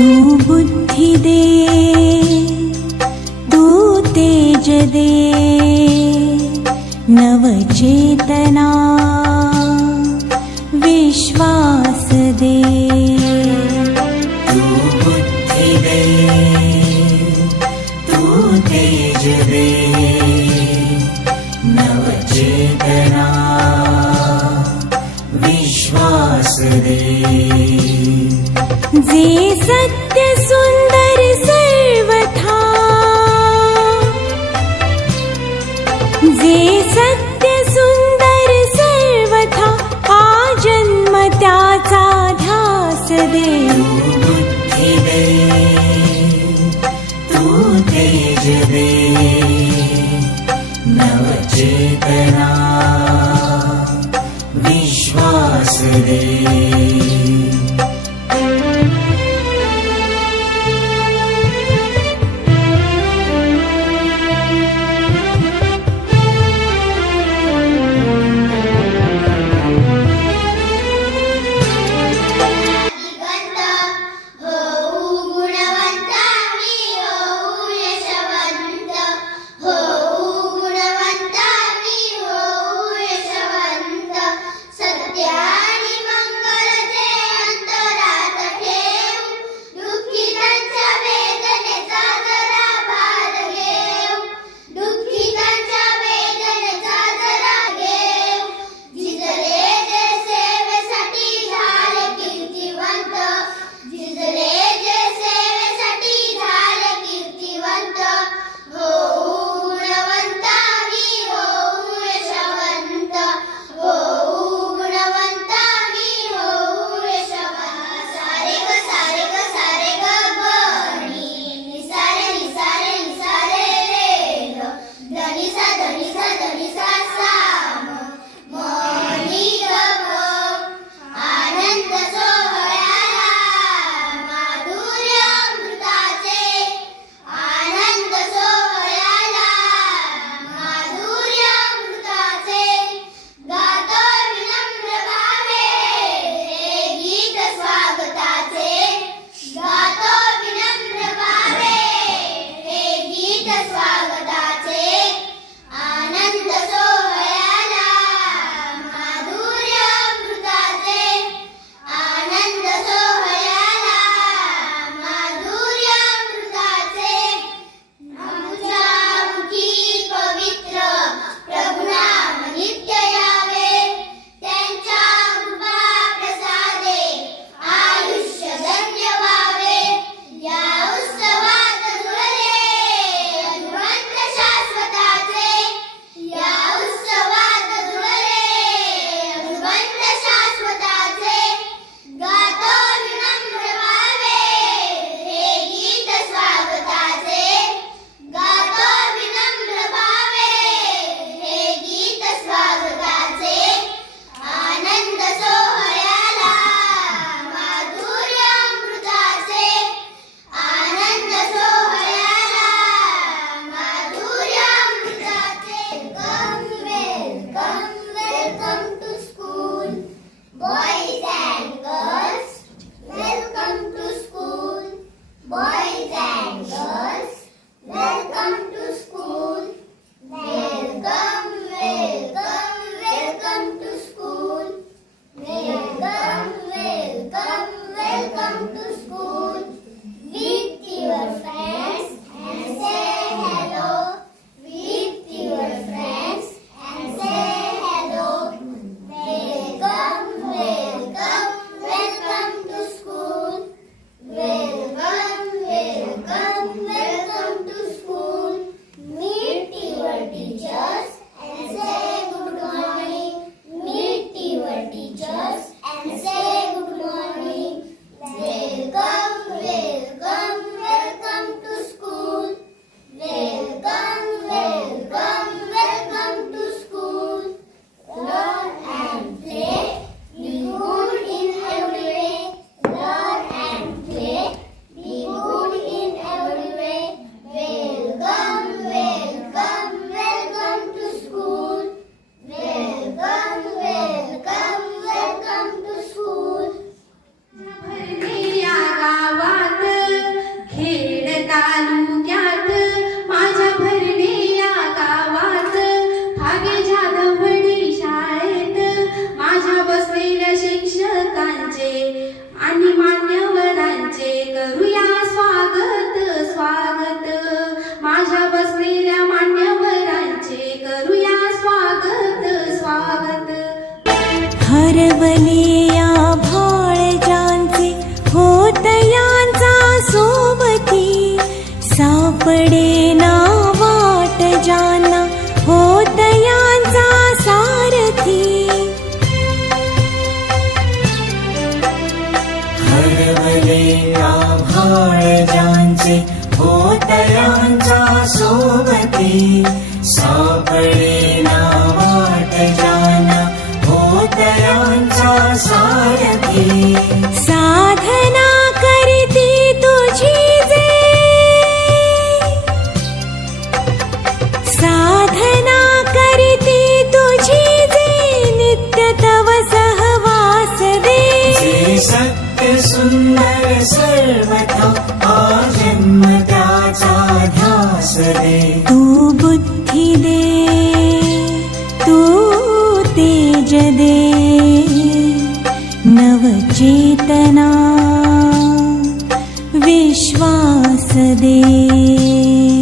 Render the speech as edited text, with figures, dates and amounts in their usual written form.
तू बुद्धि दे, तू तेज दे, नवचेतना विश्वास दे। तू बुद्धि दे, तू तेज दे, नवचेतना विश्वास दे। जे सत्य सुंदर सर्वथा, जे सत्य सुंदर सर्वथा, आजन्म त्याचा ध्यास दे। तू बुद्धि दे, तू तेज दे, नवचेतना विश्वास दे। सत्य आणि मंगल आणि मान्यवरांचे करूया स्वागत स्वागत. माझ्या बसलेल्या मान्यवरांचे करूया स्वागत स्वागत. हरवले या भाळजांचे होतयांचा सोबती, सापडे ना वाट ज्यांना होतयांचा सारथी. हरवले या भाळजांचे होतयांचा सोबती, सापडे ना वाट ज्यांना होतयांचा सारथी. साधना करीती तुझी जे, साधना करीती तुझी जे, नित्य तव सहवास दे. जे सत्य सुंदर सर्वथा आजन्म त्याचा ध्यास दे. तू बुद्धी दे, तू तेज दे, नवचेतना विश्वास दे.